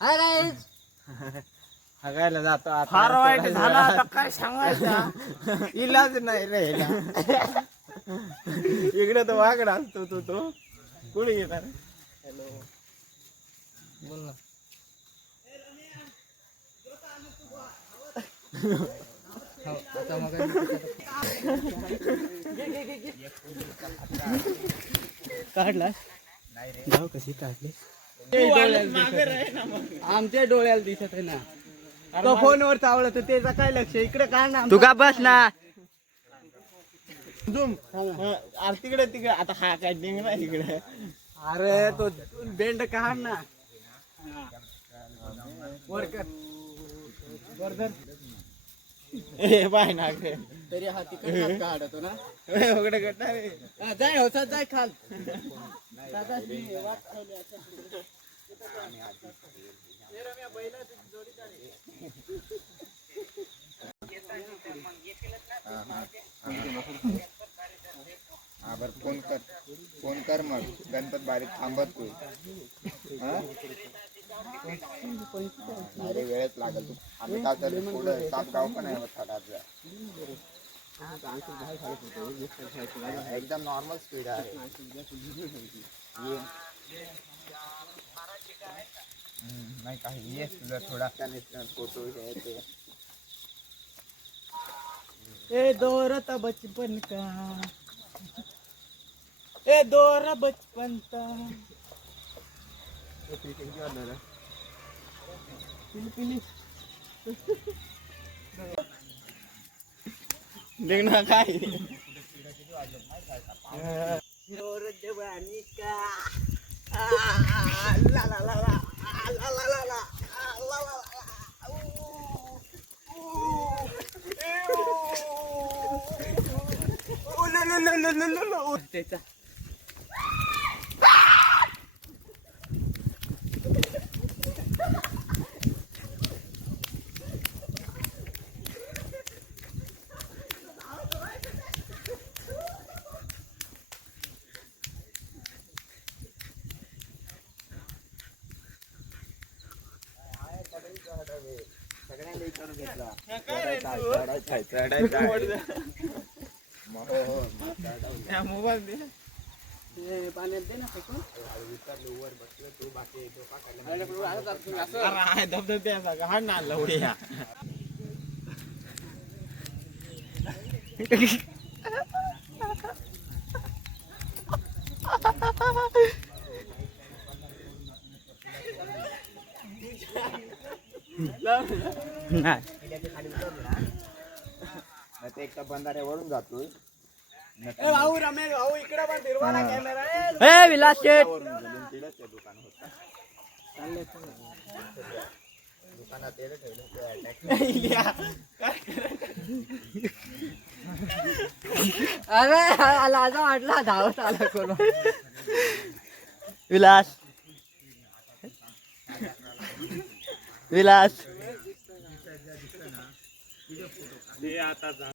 Hi guys हगायला जातो आता. फार वाईट झाला आता काय सांगायचं? इलाज नाही रे ह्याला. इकडे तो वाकडा असतो तो तो. कुठे येणार बोल ना. हो, आता मग काढला जाऊ कशी काढली आमच्या डोळ्याला दिसत आहे ना. तो फोनवर चावलं तर त्याचा काय लक्ष इकडे काय ना तू का बस ना? झूम. अरे तिकडे तिकडे. आता हा काय डिंग ना इकडे. अरे तो बेंड काढ ना. ए बाय ना तरी हा तिकडे काढतो ना. हा, जाय होता जाय खाल. हा बर फ़ोन कर फ़ोन कर मग गणपत बारीक थांबत तू अरे वेळच लागल तू. आम्ही काय तर पुढं सापगाव पण आहे थोडाच एकदम नॉर्मल स्पीड आहे. हम्म, नाही काही येस तुझा थोडा. कनेक्शन फ़ोटो हे ते. ए दोरता बचपन का? ए दोरा बचपन का? काय? ऊ, ला, ला, ला, ला, ला, ला, ला. ऊ, त्याचा. मोबाईल दे पाण्यात दे ना फेकून. अरे आहे धबधब्याचा हा ना लवड्या नाही ते एकटा बंधाऱ्यावरून जातोय. ए, भाऊ रमेश भाऊ इकडे पण फिरवा ना कॅमेरा ए विलास शेठ. वरून गेलो तिथेच ते दुकान होतं. दुकानात तेल ठेवलं ते attack. अरे आला असं वाटला धावत आला कोण? विलास. विलास.